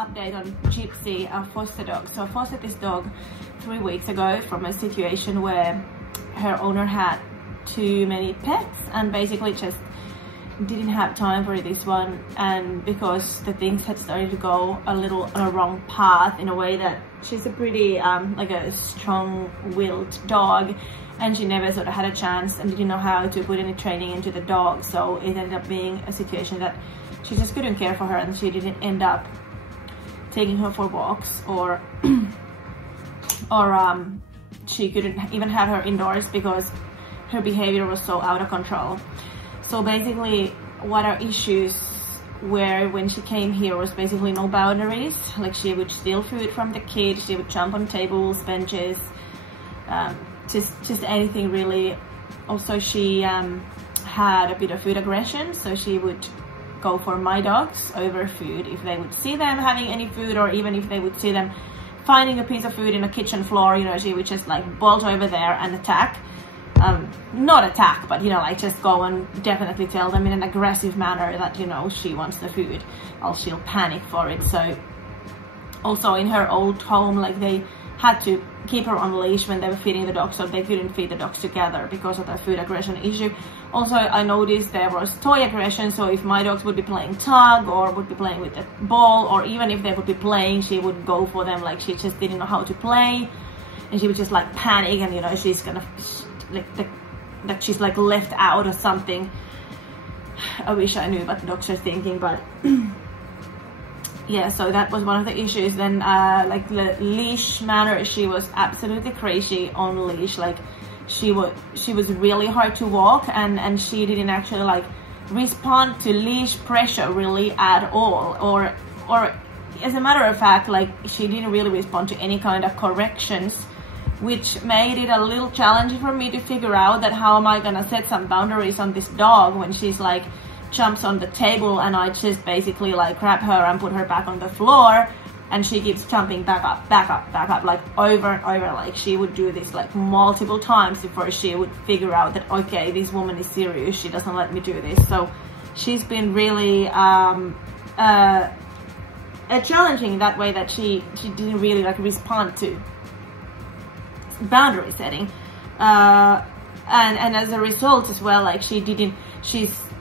update on Gypsy, our foster dog. So I fostered this dog 3 weeks ago from a situation where her owner had too many pets and basically just didn't have time for this one, and because the things had started to go a little on a wrong path, in a way that she's a pretty like a strong-willed dog, and she never sort of had a chance and didn't know how to put any training into the dog, so it ended up being a situation that she just couldn't care for her, and she didn't end up taking her for walks, or she couldn't even have her indoors because her behavior was so out of control. So basically what our issues were when she came here was basically no boundaries. Like, she would steal food from the kids, she would jump on tables, benches, just anything really. Also, she had a bit of food aggression, so she would go for my dogs over food if they would see them having any food, or even if they would see them finding a piece of food in a kitchen floor, you know, she would just like bolt over there and attack. Not attack, but you know, like just go and definitely tell them in an aggressive manner that, you know, she wants the food, or she'll panic for it. So also in her old home, like, they had to keep her on leash when they were feeding the dogs, so they couldn't feed the dogs together because of the food aggression issue. Also, I noticed there was toy aggression, so if my dogs would be playing tug or would be playing with the ball, or even if they would be playing, she would go for them like she just didn't know how to play, and she would just like panic, and you know, she's gonna like that she's like left out or something. I wish I knew what the dogs are thinking, but yeah, so that was one of the issues. Then like the leash manner, she was absolutely crazy on leash. Like, she was really hard to walk, and she didn't actually like respond to leash pressure really at all, or as a matter of fact, like, she didn't really respond to any kind of corrections, which made it a little challenging for me to figure out that how am I gonna set some boundaries on this dog when she's like jumps on the table and I just basically like grab her and put her back on the floor, and she keeps jumping back up, like over and over. Like, she would do this like multiple times before she would figure out that, okay, this woman is serious, she doesn't let me do this. So she's been really challenging that way, that she didn't really like respond to boundary setting, and as a result as well, like, she's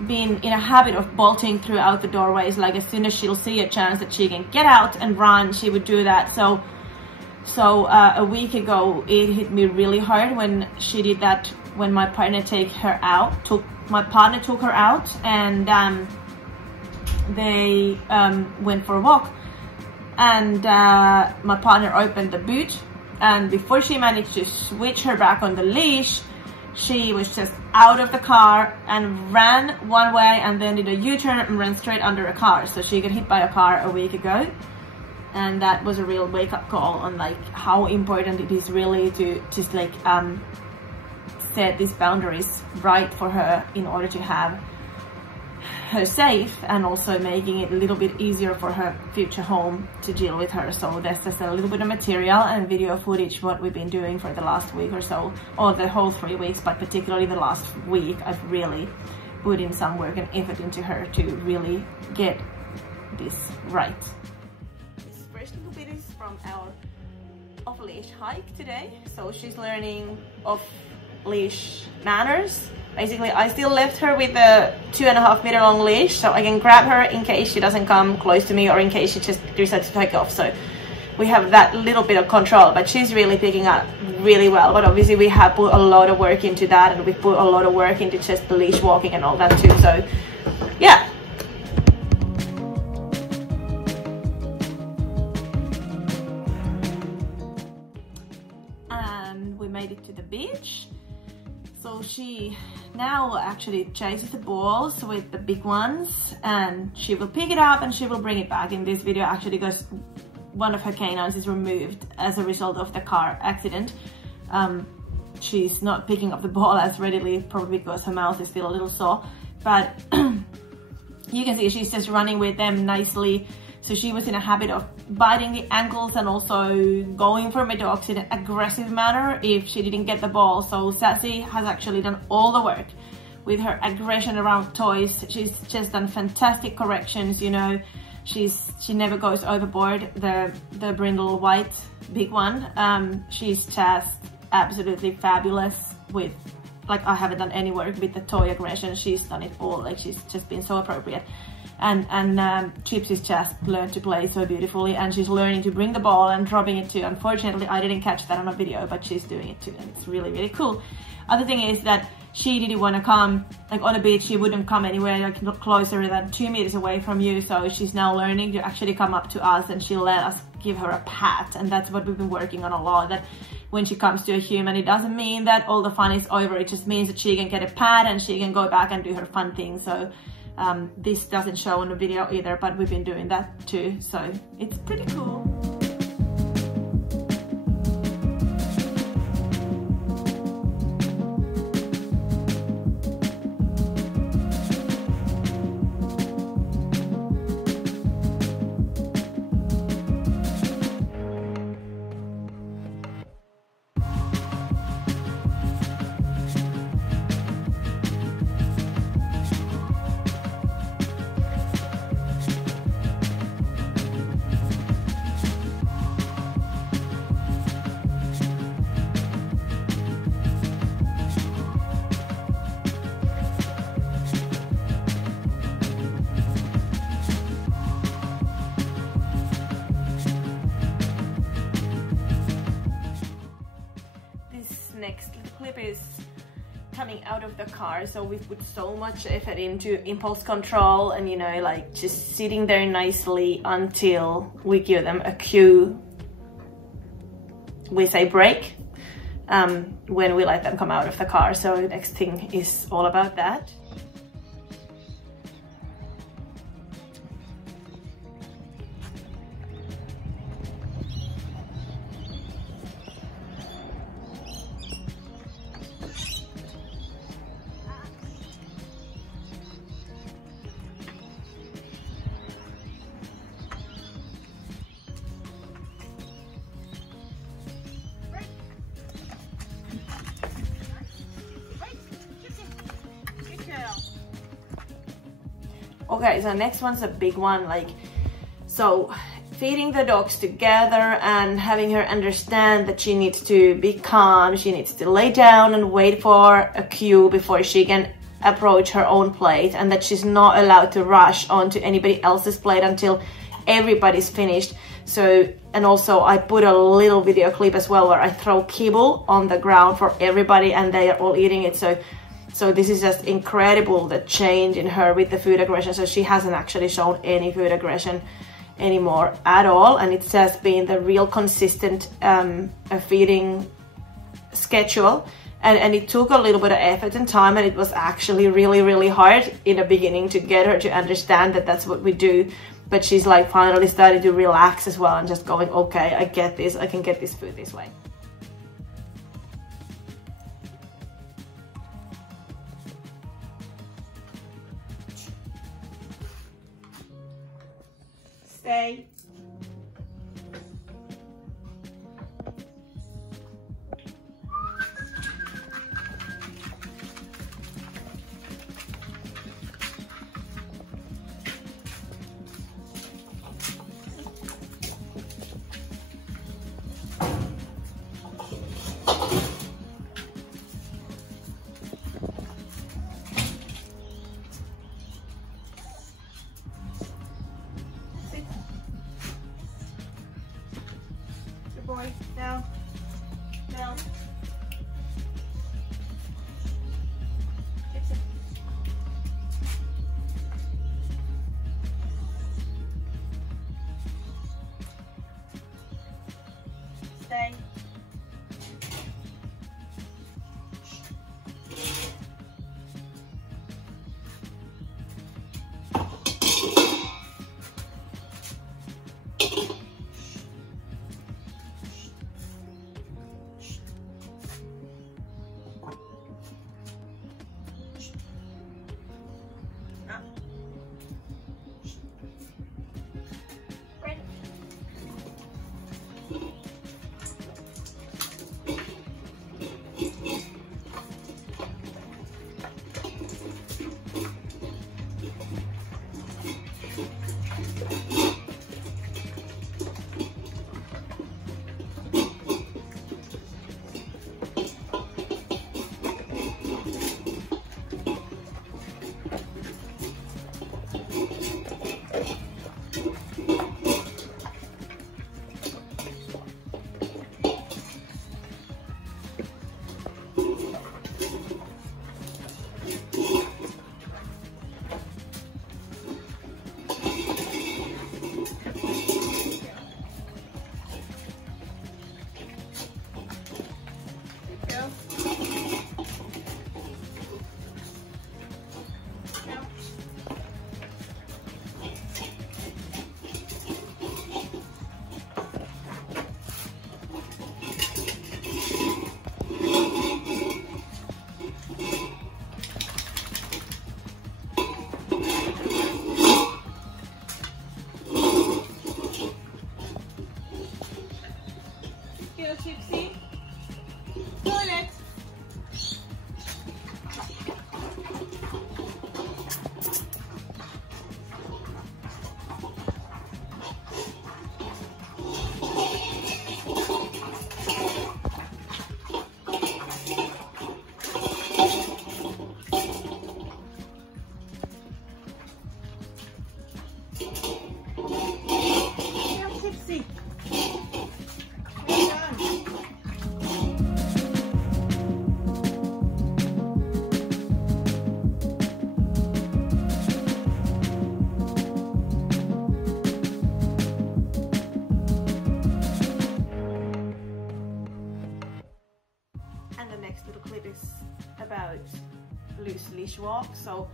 been in a habit of bolting throughout the doorways. Like, as soon as she'll see a chance that she can get out and run, she would do that. So a week ago it hit me really hard when she did that, when my partner took her out, and they went for a walk, and my partner opened the boot, and before she managed to switch her back on the leash, she was just out of the car and ran one way and then did a U-turn and ran straight under a car. So she got hit by a car a week ago, and that was a real wake-up call on like how important it is really to just like set these boundaries right for her in order to have her safe, and also making it a little bit easier for her future home to deal with her. So there's just a little bit of material and video footage what we've been doing for the last week or so, or the whole 3 weeks, but particularly the last week I've really put in some work and effort into her to really get this right. This first little bit is from our off-leash hike today. So she's learning off-leash manners. Basically, I still left her with a 2.5 meter long leash, so I can grab her in case she doesn't come close to me, or in case she just decides to take off. So we have that little bit of control, but she's really picking up really well. But obviously we have put a lot of work into that, and we put a lot of work into just the leash walking and all that too. So yeah. And we made it to the beach. So she now actually chases the balls with the big ones, and she will pick it up and she will bring it back. In this video actually, because one of her canines is removed as a result of the car accident, she's not picking up the ball as readily, probably because her mouth is still a little sore, but you can see she's just running with them nicely. So she was in a habit of biting the ankles and also going for my dogs in an aggressive manner if she didn't get the ball. So Sassy has actually done all the work with her aggression around toys. She's just done fantastic corrections, you know, She never goes overboard, the brindle white big one. She's just absolutely fabulous with, like, I haven't done any work with the toy aggression. She's done it all. Like, she's just been so appropriate. And Gypsy's just learned to play so beautifully, and she's learning to bring the ball and dropping it too. Unfortunately, I didn't catch that on a video, but she's doing it too, and it's really, really cool. Other thing is that she didn't want to come, like on the beach, she wouldn't come anywhere like closer than 2 meters away from you. So she's now learning to actually come up to us, and she'll let us give her a pat. And that's what we've been working on a lot, that when she comes to a human, it doesn't mean that all the fun is over. It just means that she can get a pat and she can go back and do her fun thing. So this doesn't show on the video either, but we've been doing that too. So it's pretty cool. Next clip is coming out of the car, so we've put so much effort into impulse control and, you know, like just sitting there nicely until we give them a cue. We say break when we let them come out of the car. So the next thing is all about that. Okay, so next one's a big one, like, so feeding the dogs together and having her understand that she needs to be calm, she needs to lay down and wait for a cue before she can approach her own plate, and that she's not allowed to rush onto anybody else's plate until everybody's finished. So, and also I put a little video clip as well where I throw kibble on the ground for everybody and they are all eating it. So this is just incredible, the change in her with the food aggression. So she hasn't actually shown any food aggression anymore at all, and it's just been the real consistent feeding schedule. And it took a little bit of effort and time, and it was actually really, really hard in the beginning to get her to understand that that's what we do. But she's like finally started to relax as well and just going, okay, I get this, I can get this food this way. Stay. about loose leash walk. So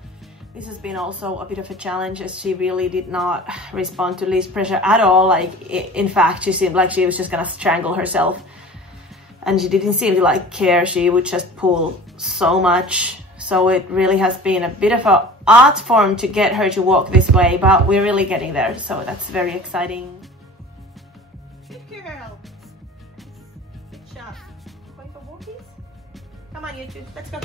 this has been also a bit of a challenge, as she really did not respond to leash pressure at all. Like, in fact, she seemed like she was just gonna strangle herself, and she didn't seem to like care. She would just pull so much. So it really has been a bit of an art form to get her to walk this way, but we're really getting there. So that's very exciting. Good girl. Good job. Going for walkies? Come on, you two, let's go.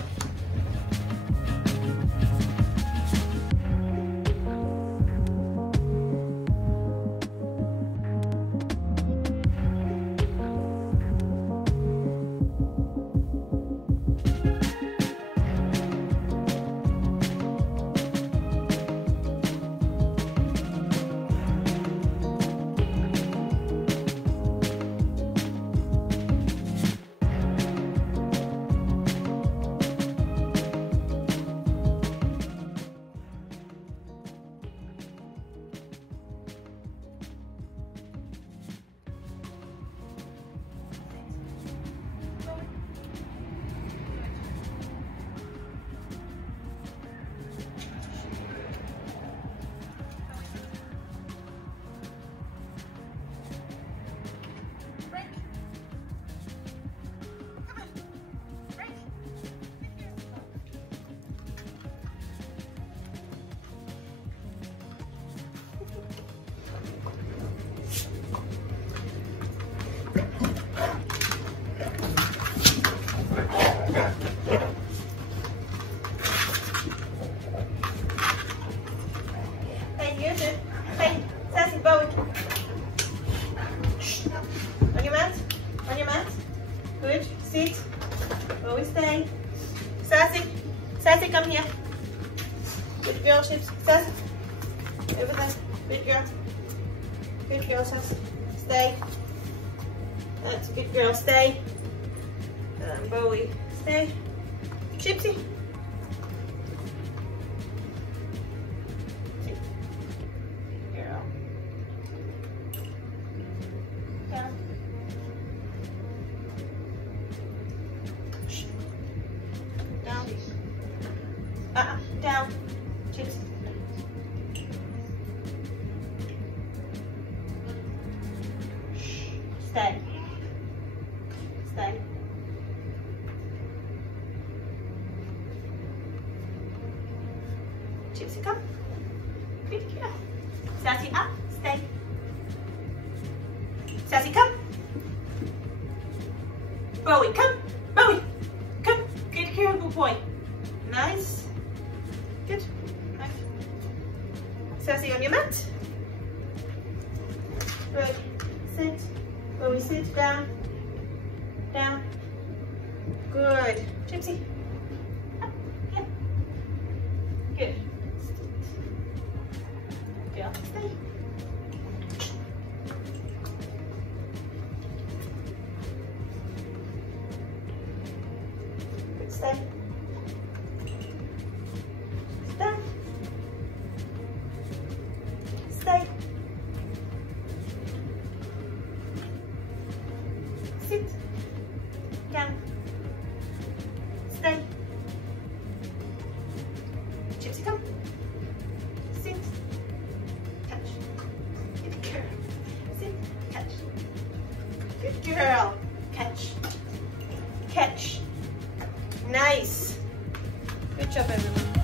Good. Sit. Always stay. Sassy. Sassy, come here. Good girl, Chips. Sassy. Over there. Good girl. Good girl, Sassy. Stay. That's a good girl. Stay. Bowie. Stay. Gypsy. Sit. Good girl. Down. Down. Down. Chips. Stay. Stay. Gypsy, come. Good girl. Sassy, up. Stay. Sassy, come. Bowie, come. Bowie, come. Good girl, good boy. Nice. Good. Nice. Sassy, on your mat. Good. Sit. Bowie, sit. Down. Down. Good. Gypsy. Up. Yeah. Good. Yeah. Stay. Good. Stay. Stay. Stay. Sit. Down. Stay. Gypsy, come. Sit. Catch. Good girl. Sit. Catch. Good girl. Catch. Catch. Nice. Good job, everyone.